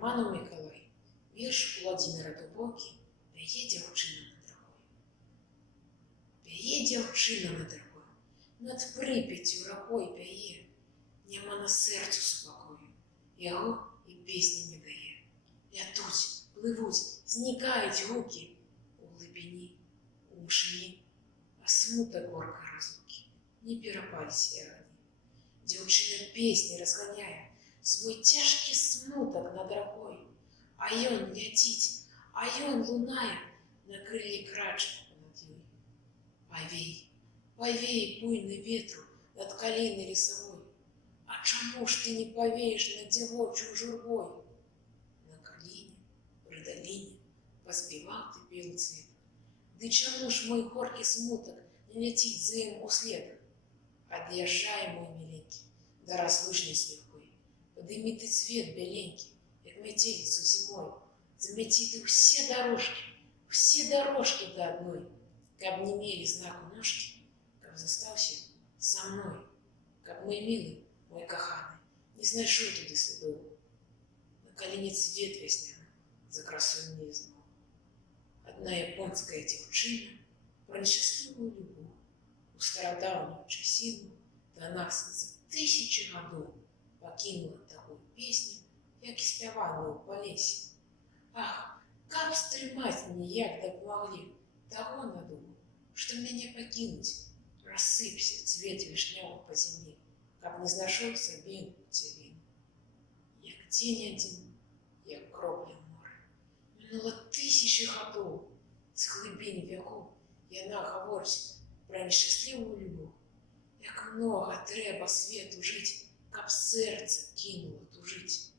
Романов Миколай, вірш Владимира Дубокі «Пяе дзяўчына над ракой». Пяе дзяўчына над ракой, над Прыпяццю ракой пяе, няма на сэрцу спакою, яго і песні не дае. Лятуць, плывуць, знікаюць гукі у глыбіні, у вышыні, а смутак горка разлукі не перапаліся агні. Дзяўчына песні разганяе свой цяжкі смутак над ракой, а ён ляціць, а ён лунае на крыллі крачніка над ёй. Павей, павей, буйны ветру над калінай лесавой, а чаму ж ты не павееш над дзявочаю журбой? На каліне, пры даліне паспяваў ты белы цвет. Ды чаму ж мой горкі смутак не ляціць за ім услед? Ад'язджай, мой міленькі, да разлучнай слепой, падымі ты цвет бяленькі, як мяцеліцу зімой, замяці ты ўсе дарожкі да адной, каб не мелі знаку ножкі, каб застаўся са мной, каб мой мілы, мой каханы, не знайшоў туды слядоў. На каліне цвет вясняны за красой мне зноў. Адна японская дзяўчына пра нешчаслівую любоў у старадаўнюю часіну да нас за тысячы гадоў пакінула такую песню, як і спяваную па лесе. Ах, каб стрымаць ніяк дапамаглі, таго надумаў, што мяне пакінуць, рассыпся цвет вішнявы па зямлі, каб не знайшоў сабе цявіну. Як дзень адзін, як кропля мора, мінула тысячы гадоў, з глыбінь вякоў яна гаворыць пра нешчаслівую любоў. Як многа трэба свету жыць, каб сэрца кінула тужыць.